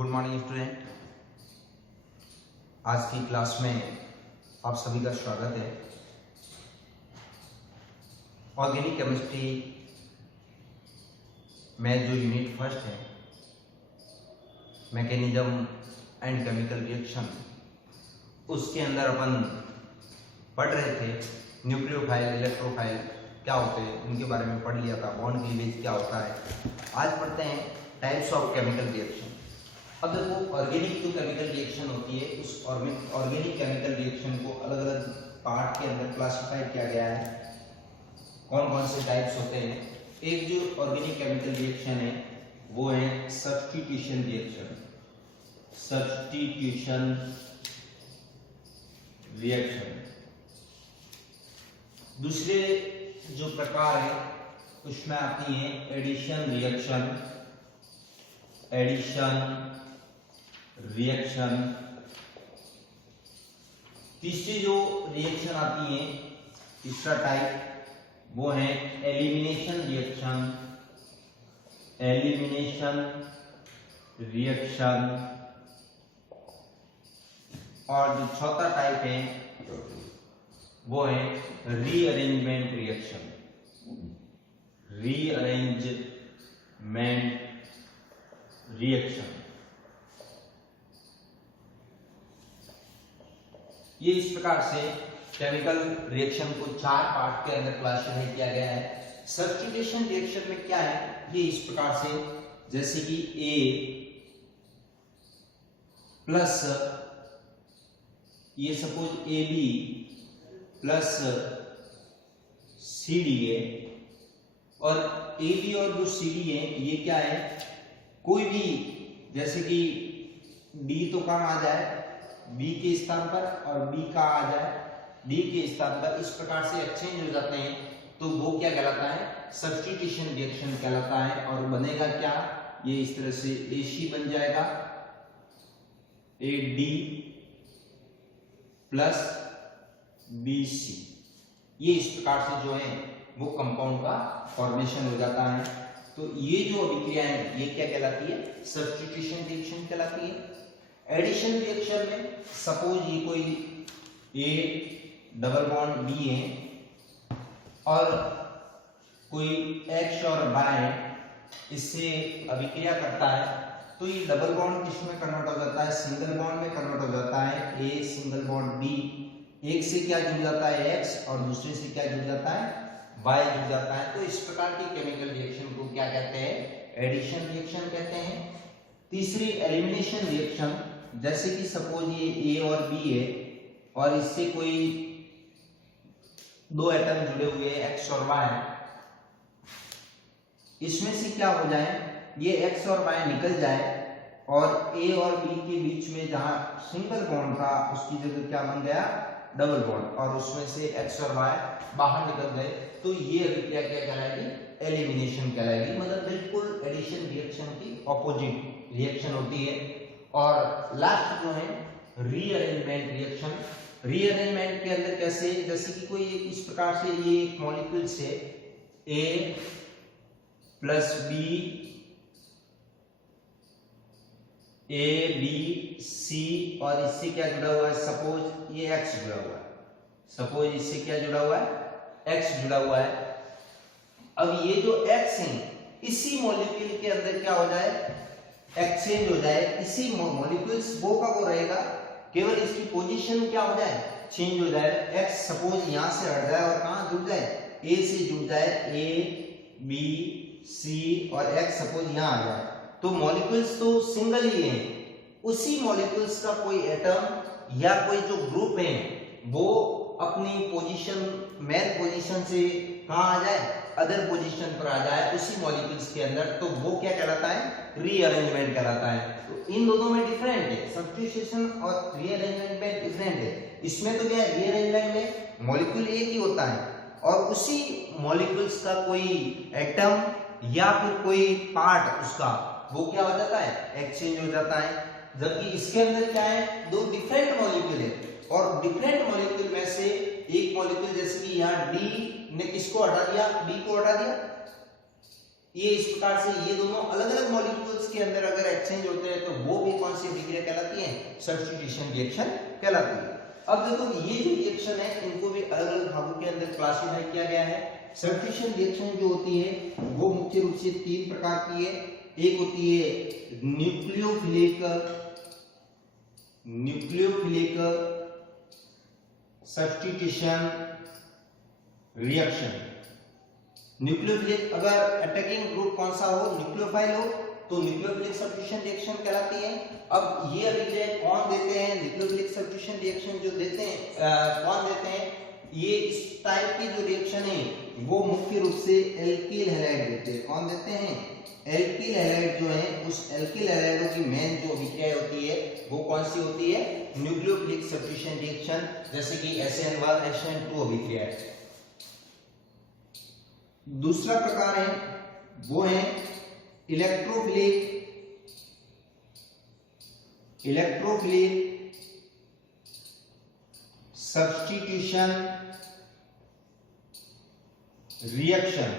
Good morning student. आज की class में आप सभी का स्वागत है। ऑर्गेनिक केमिस्ट्री में जो यूनिट फर्स्ट है, मैकेनिज्म एंड केमिकल रिएक्शन, उसके अंदर अपन पढ़ रहे थे न्यूक्लियोफाइल, इलेक्ट्रोफाइल क्या होते हैं, उनके बारे में पढ़ लिया था। बॉन्ड क्लीवेज क्या होता है। आज पढ़ते हैं टाइप्स ऑफ केमिकल रिएक्शन। अब देखो, ऑर्गेनिक जो केमिकल रिएक्शन होती है, उस ऑर्गेनिक केमिकल रिएक्शन को अलग अलग पार्ट के अंदर क्लासिफाई किया गया है। कौन कौन से टाइप्स होते हैं। एक जो ऑर्गेनिक केमिकल रिएक्शन है वो है सब्स्टिट्यूशन रिएक्शन। Substitution reaction. दूसरे जो प्रकार है उसमें आती है एडिशन रिएक्शन। Addition reaction. तीसरी जो रिएक्शन आती है, तीसरा टाइप वो है एलिमिनेशन रिएक्शन। Elimination reaction. और जो चौथा टाइप है वो है रीअरेंजमेंट रिएक्शन। Rearrangement reaction. ये इस प्रकार से केमिकल रिएक्शन को चार पार्ट के अंदर क्लासिफाई किया गया है। सब्स्टिट्यूशन रिएक्शन में क्या है, ये इस प्रकार से, जैसे कि A प्लस ये सपोज AB प्लस CDA, और AB और जो CD है ये क्या है, कोई भी, जैसे कि D तो काम आ जाए B के स्थान पर और B का आ जाए D के स्थान पर, इस प्रकार से एक्सचेंज हो जाते हैं, तो वो क्या कहलाता है, सब्स्टिट्यूशन रिएक्शन कहलाता है। और बनेगा क्या, ये इस तरह से AC बन जाएगा, AD प्लस BC। ये इस प्रकार से जो है वो कंपाउंड का फॉर्मेशन हो जाता है। तो ये जो अभिक्रिया है ये क्या कहलाती है, सब्स्टिट्यूशन रिएक्शन कहलाती है। एडिशन रिएक्शन में सपोज ये कोई A डबल बॉन्ड B है और कोई X और Y इससे अभिक्रिया करता है, तो ये डबल बॉन्ड किसमें कन्वर्ट हो जाता है, सिंगल बॉन्ड में कन्वर्ट हो जाता है। A सिंगल बॉन्ड B, एक से क्या जुड़ जाता है X और दूसरे से क्या जुड़ जाता है, Y जुड़ जाता है। तो इस प्रकार की केमिकल रिएक्शन को क्या कहते हैं, एडिशन रिएक्शन कहते हैं। तीसरी एलिमिनेशन रिएक्शन, जैसे कि सपोज ये A और B है और इससे कोई दो एटम जुड़े हुए हैं X और Y, इसमें से क्या हो जाए, ये X और Y निकल जाए और A और B के बीच में जहां सिंगल बॉन्ड था उसकी जगह क्या बन गया, डबल बॉन्ड, और उसमें से X और Y बाहर निकल गए, तो ये अभिक्रिया क्या कहलाएगी, एलिमिनेशन कहलाएगी। मतलब बिल्कुल एडिशन रिएक्शन की ऑपोजिट रिएक्शन होती है। और लास्ट जो है रीअरेंजमेंट रिएक्शन। रीअरेंजमेंट के अंदर कैसे, जैसे कि कोई इस प्रकार से ये मॉलिक्यूल से A plus B, A B C, और इससे क्या जुड़ा हुआ है, सपोज ये X जुड़ा हुआ है, सपोज इससे क्या जुड़ा हुआ है, X जुड़ा हुआ है। अब ये जो X है इसी मॉलिक्यूल के अंदर क्या हो जाए, एक्सचेंज हो जाए, इसी मॉलिक्यूल्स वो का वो रहेगा, केवल इसकी पोजीशन क्या हो जाए, चेंज हो जाए। X सपोज यहां से हट जाए और कहां जुड़ जाए, A से जुड़ जाए, A B C, और X सपोज यहां आ जाए, तो मॉलिक्यूल्स तो सिंगल ही हैं, उसी मॉलिक्यूल्स का कोई एटम या कोई जो ग्रुप है वो अपनी पोजीशन, मेन पोजीशन से कहां आ जाए, अदर पोजीशन पर आ जाए उसी मॉलिक्यूल्स के अंदर, तो वो क्या कहलाता है, रीअरेंजमेंट कहलाता है। तो इन दोनों में डिफरेंट है, सब्स्टिट्यूशन और रीअरेंजमेंट में डिफरेंट है। इसमें तो क्या है, रीअरेंजमेंट में मॉलिक्यूल एक ही होता है और उसी मॉलिक्यूल्स का कोई एटम या फिर कोई पार्ट उसका वो क्या हो जाता है, एक्सचेंज हो जाता है। जबकि इसके अंदर क्या है, दो डिफरेंट मॉलिक्यूल है, और डिफरेंट मॉलिक्यूल में से एक मॉलिक्यूल, जैसे कि यहाँ D ने किसको हटा दिया, B को हटा दिया, ये इस प्रकार से ये दोनों अलग अलग मॉलिक्यूल्स के अंदर अगर एक्सचेंज होते हैं तो वो भी सी अभिक्रिया कहलाती है? सब्स्टिट्यूशन रिएक्शन कहलाती है। अब देखो ये जो रिएक्शन है इनको भी अलग अलग भागों के अंदर क्लासिफाई किया गया है। सब्स्टिट्यूशन रिएक्शन जो होती है वो मुख्य रूप से 3 प्रकार की है। एक होती है न्यूक्लियोफिलिक सब्स्टिट्यूशन रिएक्शन। न्यूक्लियोफिलिक अगर अटैकिंग ग्रुप कौन सा हो, न्यूक्लियोफाइल हो, तो न्यूक्लियोफिलिक सब्स्टिट्यूशन रिएक्शन कहलाती है। अब ये अभिक्रिया कौन देते हैं? न्यूक्लियोफिलिक सब्स्टिट्यूशन रिएक्शन जो देते हैं कौन देते हैं? ये इस टाइप की जो रिएक्शन है वो मुख्य रूप से एल्किल हैलाइड देते हैं। कौन देते हैं? एल्किल हैलाइड जो है, उस एल्किल हैलाइडों की मेन जो अभिक्रिया होती है वो कौन सी होती है? न्यूक्लियोफिलिक सब्स्टिट्यूशन रिएक्शन, जैसे कि SN1 SN2 अभिक्रिया है। दूसरा प्रकार है वो है electrophilic substitution reaction.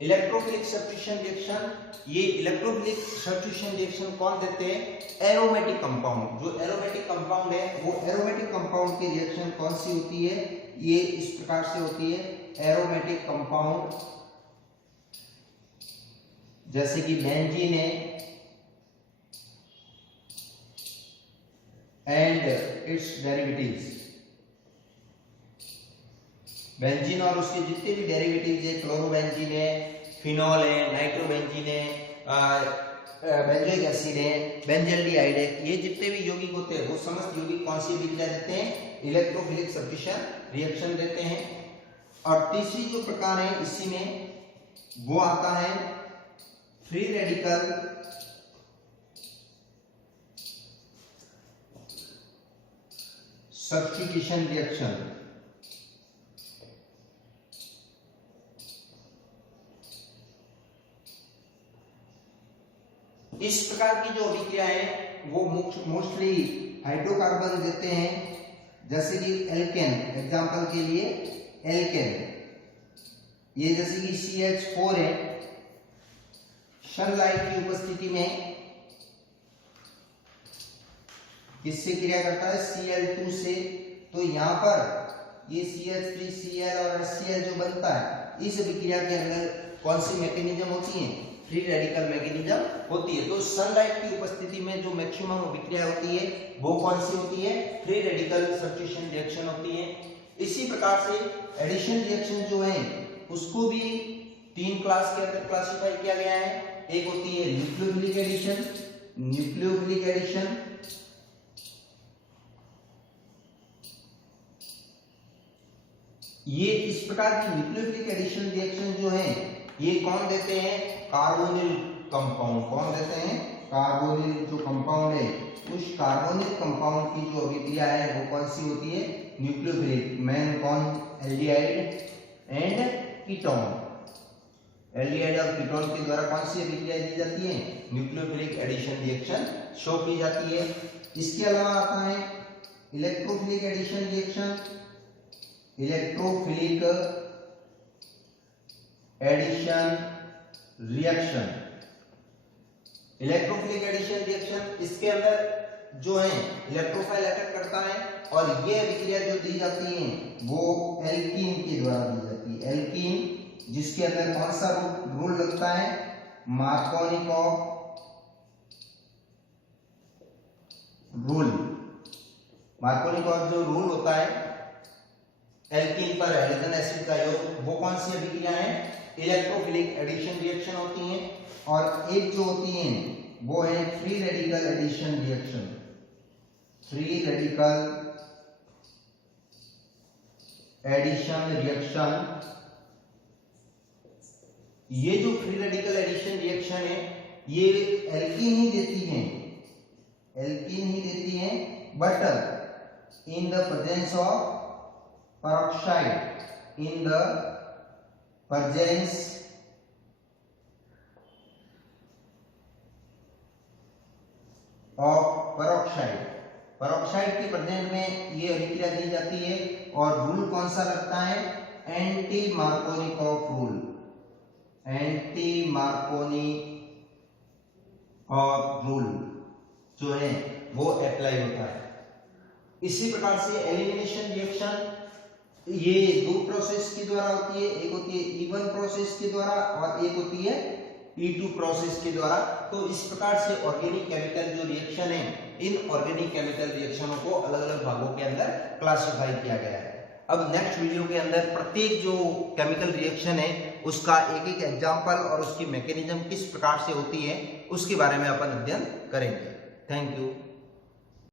Electrophilic substitution reaction, ये इलेक्ट्रोफिलिक सब्स्टिट्यूशन रिएक्शन कौन देते हैं? Aromatic compound. जो एरोमेटिक कंपाउंड है वो एरोमेटिक कंपाउंड की रिएक्शन कौन सी होती है? ये इस प्रकार से होती है। एरोमेटिक कंपाउंड जैसे कि बेंजीन है एंड इट्स डेरिवेटिव्स। बेंजीन और उसके जितने भी डेरिवेटिव्स है, क्लोरोबेंजीन है, फिनॉल है, नाइट्रोबेंजीन है, बेंजोइक एसिड है, बेंजल्डिहाइड है, ये जितने भी यौगिक होते हैं वो समस्त यौगिक कौन सी अभिक्रिया देते हैं? इलेक्ट्रोफिलिक सब्स्टिट्यूशन रिएक्शन देते हैं। और तीसरी जो प्रकार है इसी में वो आता है फ्री रेडिकल सब्स्टिट्यूशन रिएक्शन। इस प्रकार की जो अभिक्रिया है वो मोस्टली हाइड्रोकार्बन देते हैं, जैसे कि एल्केन, एग्जांपल के लिए एल्केन, ये जैसे कि CH4 है, सनलाइट की उपस्थिति में किससे क्रिया करता है? Cl2 से। तो यहाँ पर ये CH3Cl और HCl जो बनता है, इस अभिक्रिया के अंदर कौन सी मैकेनिज्म होती है? फ्री रेडिकल मैकेनिज्म होती है। तो सनलाइट की उपस्थिति में जो मैक्सिमम अभिक्रिया होती है वो कौन सी होती है? फ्री रेडिकल सब्स्टिट्यूशन रिएक्शन होती है। इसी प्रकार से एडिशन रिएक्शन जो है उसको भी 3 क्लास के अंदर क्लासिफाई किया गया है। एक होती है न्यूक्लियोफिलिक एडिशन, ये इस प्रकार की न्यूक्लियोफिलिक एडिशन रिएक्शन जो है ये कौन देते हैं? Carbonyl compound. कौन देते हैं? कार्बोनिल जो कंपाउंड है, उस कार्बोनिल कंपाउंड की जो अभिक्रिया है वो कौन सी होती है? न्यूक्लियोफिलिक। मेन कौन? Aldehyde and ketone. एल्डिहाइड और कीटोन के द्वारा कौन सी अभिक्रिया दी जाती है? न्यूक्लियोफिलिक एडिशन रिएक्शन शो की जाती है। इसके अलावा आता है electrophilic addition reaction. Electrophilic addition reaction, electrophilic addition reaction, इसके अंदर जो है इलेक्ट्रोफाइल अटैक करता है और ये अभिक्रिया जो दी जाती है वो एल्कीन के द्वारा दी जाती है। एल्कीन जिसके अंदर कौन सा रूल लगता है? Markovnikov rule. मार्कोनिकॉफ जो रूल होता है एल्कीन पर हाइड्रोजन एसिड का योग, वो कौन सी अभिक्रिया है? इलेक्ट्रोफिलिक एडिशन रिएक्शन होती है। और एक जो होती है वो है free radical addition reaction. Free radical addition reaction, ये जो फ्री रेडिकल एडिशन रिएक्शन है ये एल्कीन ही देती है, but in the presence of peroxide, in the presence of peroxide, peroxide के प्रेजेंस में ये अभिक्रिया दी जाती है। और रूल कौन सा लगता है? Anti Markovnikov rule. Anti Markovnikov rule जो है वो अप्लाई होता है। इसी प्रकार से एलिमिनेशन रिएक्शन ये दो प्रोसेस के द्वारा होती है, एक होती है E1 प्रोसेस के द्वारा और एक होती है E2 प्रोसेस के द्वारा। तो इस प्रकार से ऑर्गेनिक केमिकल जो रिएक्शन है, इन ऑर्गेनिक केमिकल रिएक्शनों को अलग अलग भागों के अंदर क्लासिफाई किया गया है। अब नेक्स्ट वीडियो के अंदर प्रत्येक जो केमिकल रिएक्शन है उसका एक एक एग्जाम्पल और उसकी मैकेनिज्म किस प्रकार से होती है उसके बारे में अपन अध्ययन करेंगे। Thank you.